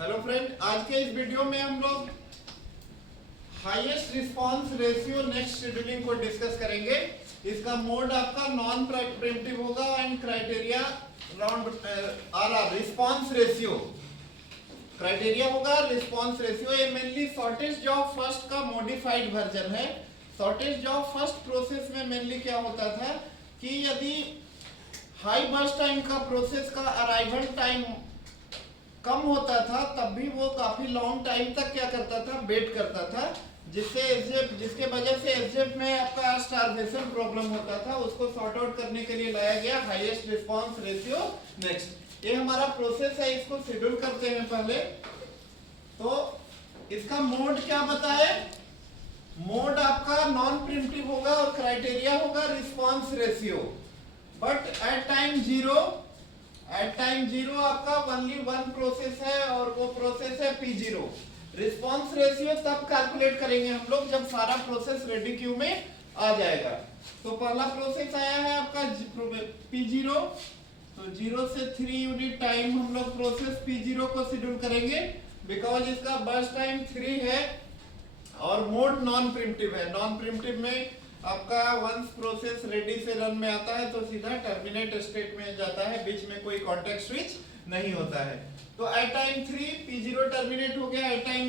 Hello friend, आज के इस वीडियो में हम लोग highest response ratio next scheduling को डिस्कस करेंगे। इसका मोड आपका नॉन प्रिमिटिव होगा and criteria round RR response ratio criteria होगा। रिस्पांस रेशियो ये मेनली शॉर्टेज जॉब फर्स्ट का मॉडिफाइड वर्जन है। शॉर्टेज जॉब फर्स्ट प्रोसेस में मेनली क्या होता था कि यदि हाई बर्स्ट टाइम का प्रोसेस का अराइवल टाइम कम होता था तब भी वो काफी लॉन्ग टाइम तक क्या करता था, वेट करता था, जिसके वजह से एसजेएफ में आपका स्टारवेशन प्रॉब्लम होता था। उसको सॉर्ट आउट करने के लिए लाया गया हाईएस्ट रिस्पांस रेशियो नेक्स्ट। ये हमारा प्रोसेस है, इसको शेड्यूल करते हैं पहले। तो इसका मोड क्या बताए? मोड आपका नॉन प्रिमिटिव होगा और क्राइटेरिया होगा response ratio. But at time zero आपका ओनली वन प्रोसेस है और वो प्रोसेस है P0। रिस्पांस रेशियो तब कैलकुलेट करेंगे हम लोग जब सारा प्रोसेस रेडी क्यू में आ जाएगा। तो पहला प्रोसेस आया है आपका P0, तो 0 से 3 यूनिट टाइम हम लोग प्रोसेस P0 को शेड्यूल करेंगे बिकॉज इसका बर्स्ट टाइम 3 है और मोड नॉन प्रिमिटिव है। नॉन प्रिमिटिव में आपका वंस प्रोसेस रेडी से रन में आता है तो सीधा टर्मिनेट स्टेट में जाता है, बीच में कोई कॉन्टेक्स्ट स्विच नहीं होता है। तो एट टाइम 3 P0 टर्मिनेट हो गया। एट टाइम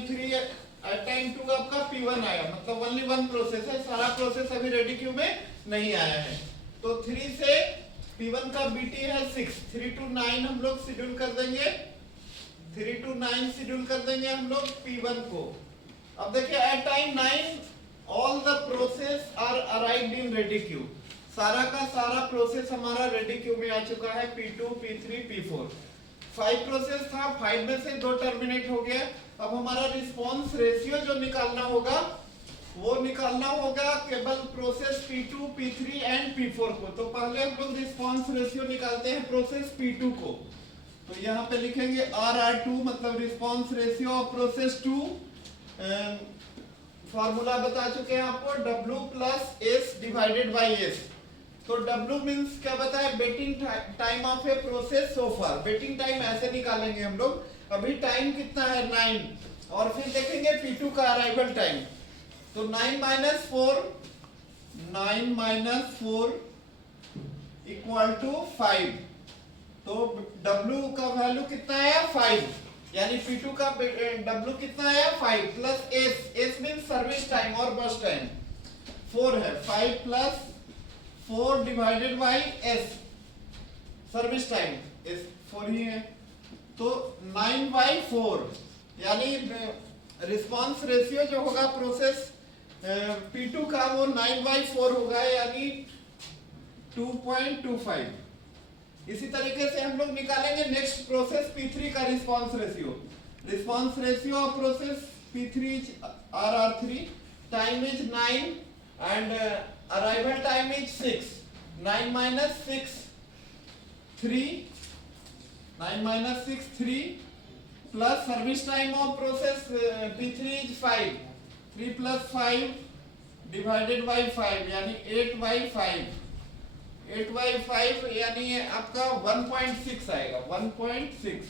2 आपका P1 आया, मतलब ओनली वन प्रोसेस है, सारा प्रोसेस अभी रेडी क्यू में नहीं आया है। तो 3 से P1 का BT है 6, 3 to 9 हम लोग शेड्यूल कर देंगे, 3 to 9 शेड्यूल कर देंगे हम लोग P1 को। अब देखिए at time 9 all the process are arrived in ready queue. सारा का सारा प्रोसेस हमारा रेडी क्यू में आ चुका है, P2, P3, P4। 5 प्रोसेस था, 5 में से 2 टर्मिनेट हो गया। अब हमारा रिस्पांस रेशियो जो निकालना होगा वो निकालना होगा केवल process P2, P3 and P4 को। तो पहले हम लोग रिस्पांस रेशियो निकालते हैं प्रोसेस P2 को। तो यहाँ पे लिखेंगे RR2, मतलब response ratio of process 2। Formula बता चुके हैं आपको, W plus S divided by S। तो W मीन्स क्या बताया? Waiting time of a process so far. Waiting time ऐसे निकालेंगे हम लोग। अभी टाइम कितना है 9, और फिर देखेंगे P2 का अराइवल टाइम। तो 9 माइनस 4 इक्वल टू 5। तो W का वैल्यू कितना है 5, यानी P2 का W कितना है 5 plus S mean service time और बर्स्ट टाइम 4 है। 5 plus 4 divided by S, service time S 4 ही है। तो 9/4 यानी रिस्पांस रेशियो जो होगा प्रोसेस P2 का वो 9/4 होगा, यानी 2.25। इसी तरीके से हम लोग निकालेंगे नेक्स्ट प्रोसेस P3 का response ratio. Response ratio of process P3 is RR3, time is 9 and arrival time is 6। 9 minus 6 3 plus service time of process P3 is 5, 3 plus 5 divided by 5 यानी 8/5 यानी आपका 1.6 आएगा। 1.6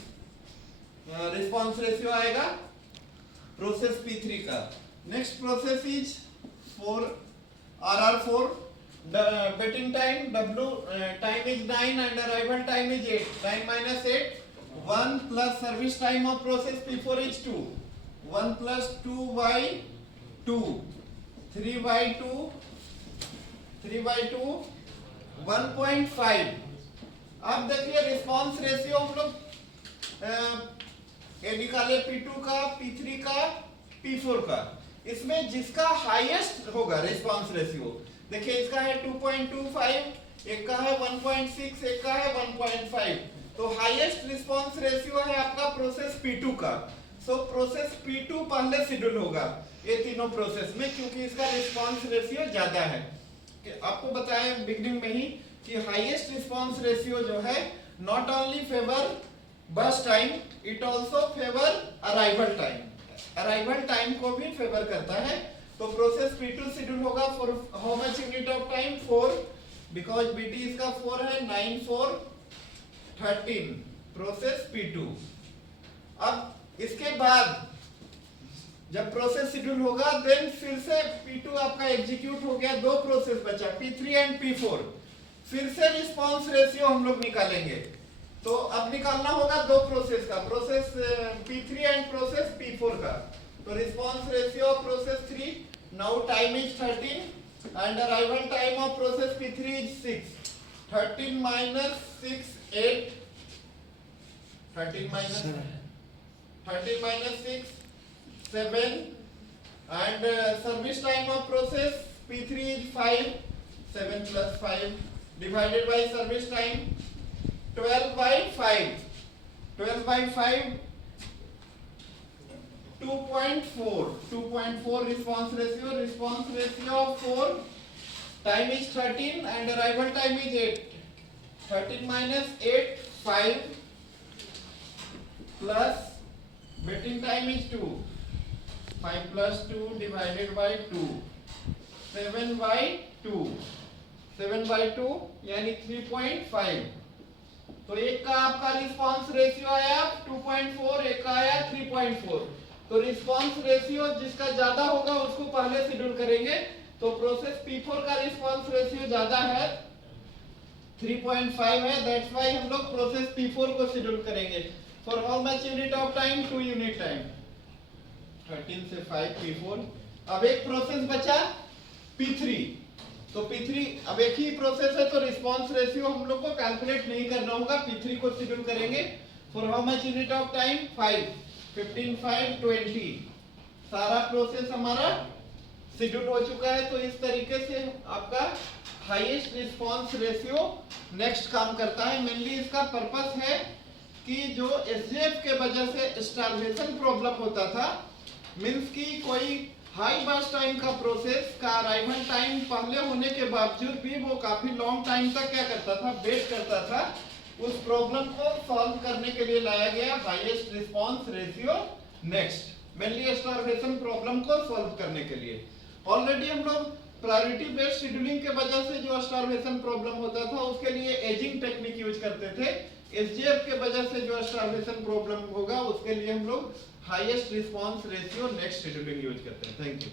रिस्पांस रेशियो आएगा process P3 का। Next process is RR4, waiting time W time is 9 and arrival time is 8। 9 minus 8 1 plus service time of process P4 is 2, 1 plus 2/2 3/2 1.5। अब देखिए response ratio हम लोग ये निकाले P2 का, P3 का, P4 का। इसमें जिसका हाईएस्ट होगा रिस्पांस रेशियो, देखिए इसका है 2.25, एक का है 1.6, एक का है 1.5। तो हाईएस्ट रिस्पांस रेशियो है आपका प्रोसेस P2 का। सो प्रोसेस P2 पहले शेड्यूल होगा ये तीनों प्रोसेस में, क्योंकि इसका रिस्पांस रेशियो ज्यादा है। आपको बताया बिगनिंग में ही कि हाईएस्ट रिस्पांस रेशियो जो है not only favour burst time, it also favour arrival time. Arrival time को भी फेवर करता है। तो प्रोसेस P2 शेड्यूल होगा for how much unit of time 4, because BT इसका 4 है। 9 4 13 प्रोसेस P2। अब इसके बाद जब प्रोसेस शेड्यूल होगा देन फिर से P2 आपका एग्जीक्यूट हो गया, दो प्रोसेस बचा P3 एंड P4, फिर से रिस्पांस रेशियो हम लोग निकालेंगे। तो अब निकालना होगा दो प्रोसेस का, process P3 and process P4 का। तो response ratio of process 3, now time is 13 and arrival time of process P3 is 6। 13 minus 6 8, 13 minus 6 7, and service time of process P3 is 5, 7 plus 5 divided by service time 12 by 5, 12 by 5 2.4 response ratio of 4, time is 13 and arrival time is 8, 13 minus 8 5 plus waiting time is 2, 5 plus 2 divided by 2, 7 by 2, 7 by 2 यानी 3.5। तो एक का आपका response ratio आया 2.4, एक का आया 3.4। तो रिस्पांस रेशियो जिसका ज्यादा होगा उसको पहले शेड्यूल करेंगे। तो प्रोसेस P4 का रिस्पांस रेशियो ज्यादा है, 3.5 है, दैट्स व्हाई हम लोग प्रोसेस P4 को शेड्यूल करेंगे। For how much unit of time, 2 unit time, 13 से 5 P4। अब एक प्रोसेस बचा P3, तो P3 अब एक ही प्रोसेस है तो रिस्पांस रेशियो हम लोग को कैलकुलेट नहीं करना होगा, P3 को शेड्यूल करेंगे। For how much unit of time, 5, 15 5 20। सारा प्रोसेस हमारा शेड्यूल हो चुका है। तो इस तरीके से आपका हाईएस्ट रिस्पांस रेशियो नेक्स्ट काम करता है। मेनली इसका पर्पस है कि जो एसजेएफ के वजह से स्टार्वेशन प्रॉब्लम होता था, मींस कि कोई हाई बर्स्ट टाइम का प्रोसेस का अराइवल टाइम पहले होने के बावजूद भी वो काफी लॉन्ग टाइम तक क्या करता था, वेट करता था। उस प्रॉब्लम को सॉल्व करने के लिए लाया गया highest response ratio next, mainly starvation problem को सॉल्व करने के लिए। ऑलरेडी हम लोग प्रायोरिटी बेस्ड शेड्यूलिंग के वजह से जो स्टार्वेशन प्रॉब्लम होता था उसके लिए एजिंग टेक्निक यूज करते थे। एसजीएफ के वजह से जो स्टार्वेशन प्रॉब्लम होगा उसके लिए हम लोग highest response ratio next scheduling use करते हैं। Thank you.